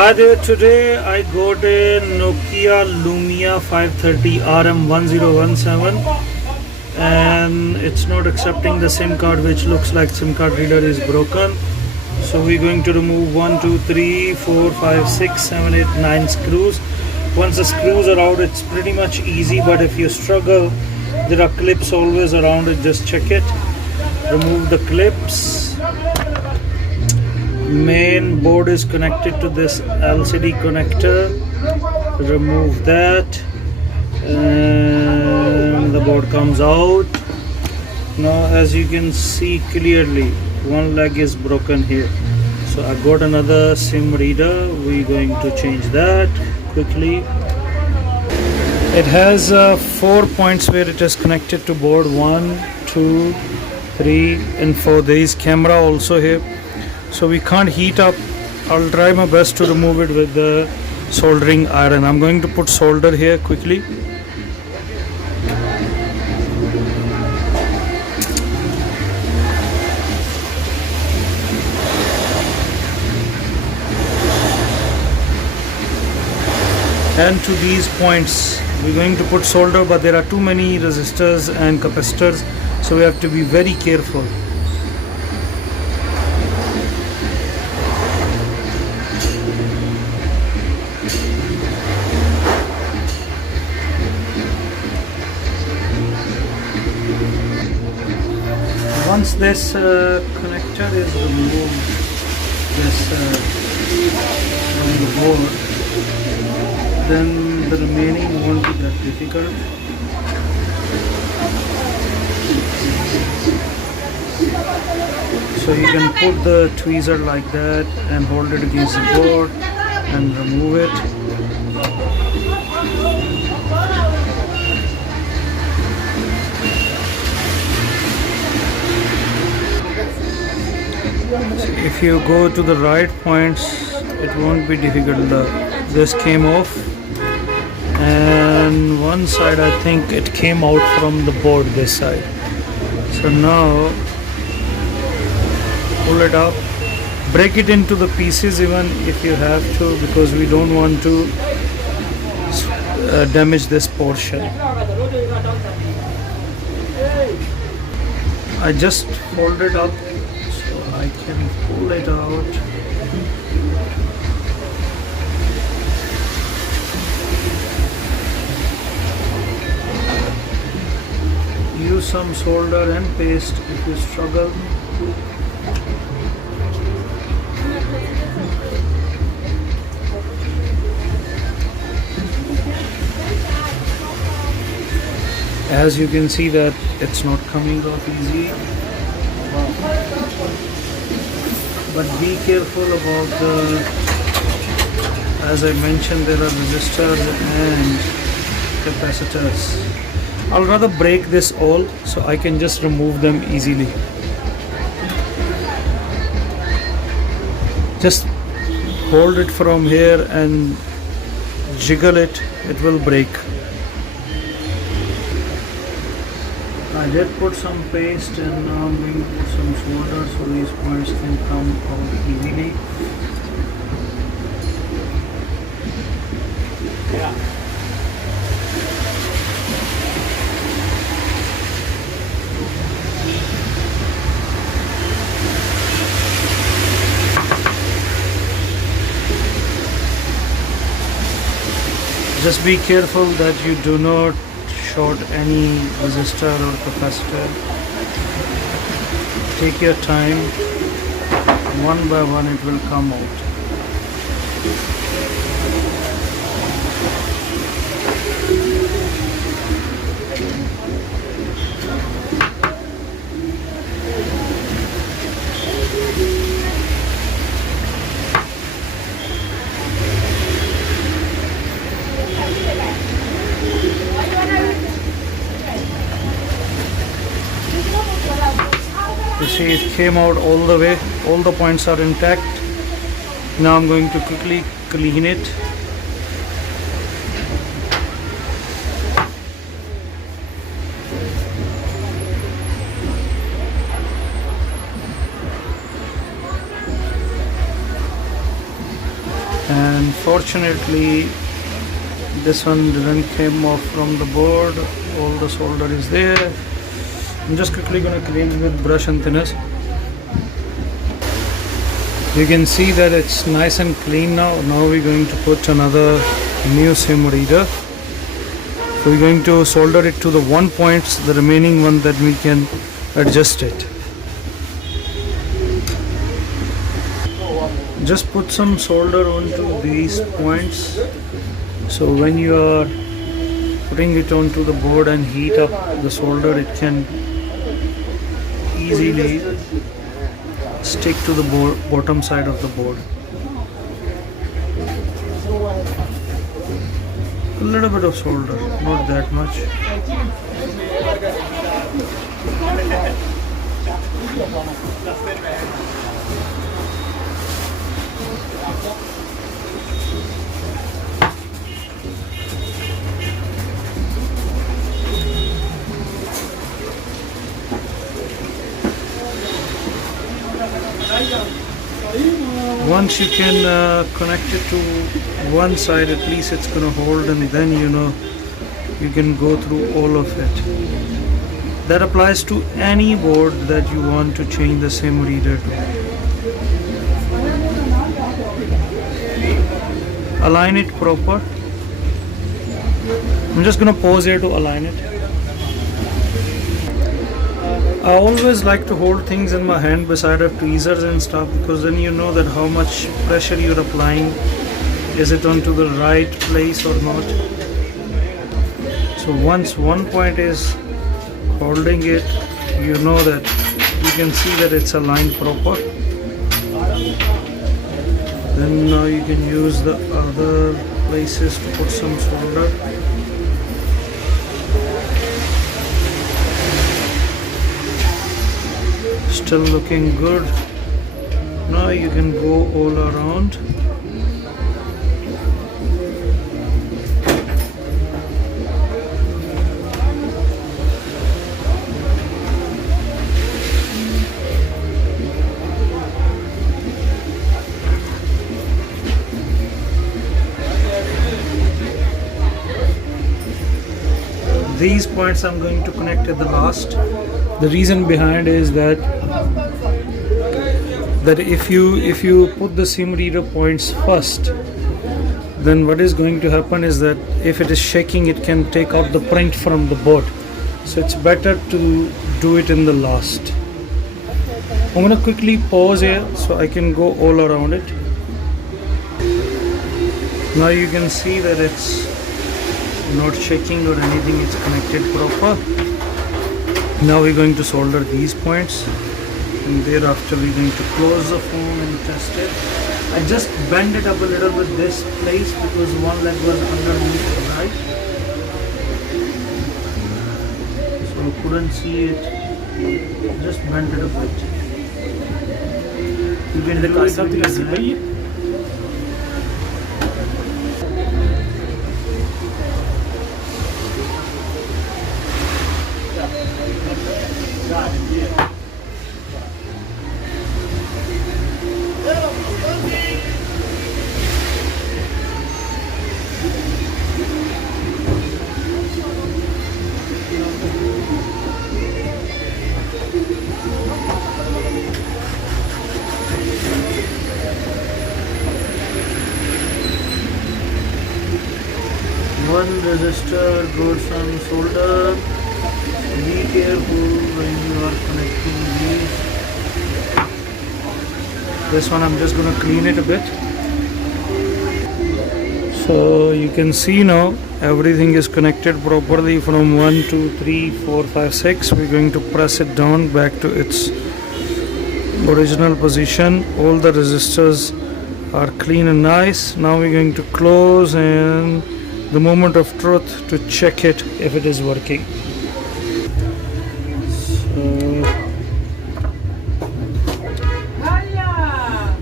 Hi there, today I got a Nokia Lumia 530 RM1017 and it's not accepting the SIM card, which looks like SIM card reader is broken. So we're going to remove 1, 2, 3, 4, 5, 6, 7, 8, 9 screws. Once the screws are out, it's pretty much easy, but if you struggle, there are clips always around it. Just check it, remove the clips. Main board is connected to this LCD connector. Remove that and the board comes out. Now as you can see clearly, one leg is broken here, so I got another SIM reader. We're going to change that quickly. It has 4 points where it is connected to board. 1, 2, 3 and 4. There is camera also here, so we can't heat up. I'll try my best to remove it with the soldering iron. I'm going to put solder here quickly. And to these points we're going to put solder, but there are too many resistors and capacitors, so we have to be very careful. Once this connector is removed, from the board, then the remaining won't be that difficult. So you can put the tweezer like that and hold it against the board and remove it. So if you go to the right points, it won't be difficult. This came off, and one side I think it came out from the board, this side. So now pull it up, break it into the pieces even if you have to, because we don't want to damage this portion. I just fold it up so I can pull it out. Use some solder and paste if you struggle. As you can see that it's not coming off easy, but be careful about as I mentioned, there are resistors and capacitors. I'll rather break this all so I can just remove them easily. Just hold it from here and jiggle it, it will break. I did put some paste and now I'm going to put some solder so these points can come out easily. Just be careful that you do not short any resistor or capacitor. Take your time, one by one it will come out. You see it came out all the way, all the points are intact. Now I'm going to quickly clean it. and fortunately this one didn't came off from the board. All the solder is there. I'm just quickly going to clean it with brush and thinners. You can see that it's nice and clean now. Now we're going to put another new SIM reader. So we're going to solder it to the one point, the remaining one that we can adjust it. Just put some solder onto these points, so when you are putting it onto the board and heat up the solder, it can easily stick to the bottom side of the board. A little bit of solder, not that much. Once you can connect it to one side, at least it's going to hold, and then you can go through all of it. That applies to any board that you want to change the SIM reader to. Align it proper. I'm just going to pause here to align it. I always like to hold things in my hand beside of tweezers and stuff, because then you know that how much pressure you're applying. Is it onto the right place or not? So once one point is holding it, you know that you can see that it's aligned proper. Then now you can use the other places to put some solder. Still looking good. Now you can go all around. These points I'm going to connect at the last. The reason behind is that if you put the SIM reader points first, then what is going to happen is that if it is shaking, it can take out the print from the board. So it's better to do it in the last. I'm going to quickly pause here so I can go all around it. Now you can see that it's not shaking or anything, it's connected proper. Now we're going to solder these points, and thereafter we're going to close the phone and test it. I just bend it up a little bit this place because one leg was underneath the right, so I couldn't see it. Just bend it a bit. You can do it something like one resistor got some solder. Be careful when you are connecting these. This one I'm just going to clean it a bit. So you can see now everything is connected properly from 1, 2, 3, 4, 5, 6. We're going to press it down back to its original position. All the resistors are clean and nice. Now we're going to close and the moment of truth to check it if it is working. So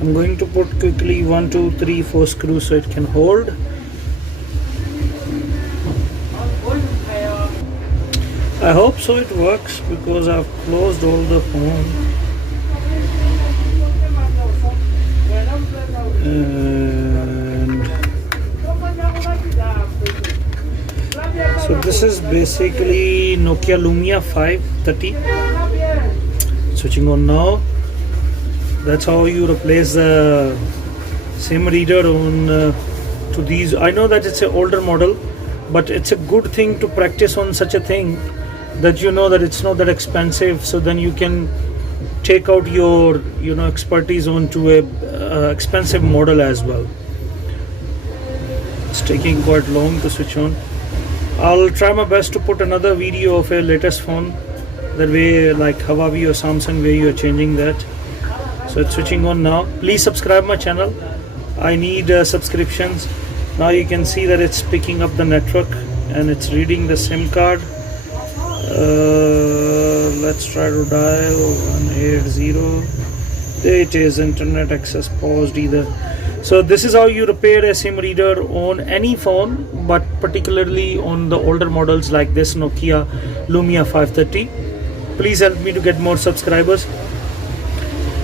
I'm going to put quickly 1, 2, 3, 4 screws so it can hold. I hope so it works because I've closed all the phone. this is basically Nokia Lumia 530. Switching on now. That's how you replace the SIM reader on to these. I know that it's an older model, but it's a good thing to practice on such a thing, that you know that it's not that expensive, so then you can take out your expertise onto a expensive model as well. It's taking quite long to switch on. I'll try my best to put another video of a latest phone, that way like Huawei or Samsung, where you are changing that. So it's switching on now. Please subscribe my channel. I need subscriptions. Now you can see that it's picking up the network and it's reading the SIM card. Let's try to dial 180. There it is, internet access paused either. So this is how you repair a SIM reader on any phone, but particularly on the older models like this Nokia Lumia 530. Please help me to get more subscribers,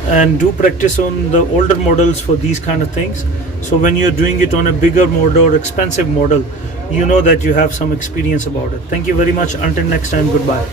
and do practice on the older models for these kind of things. So when you're doing it on a bigger model or expensive model, you know that you have some experience about it. Thank you very much. Until next time, goodbye.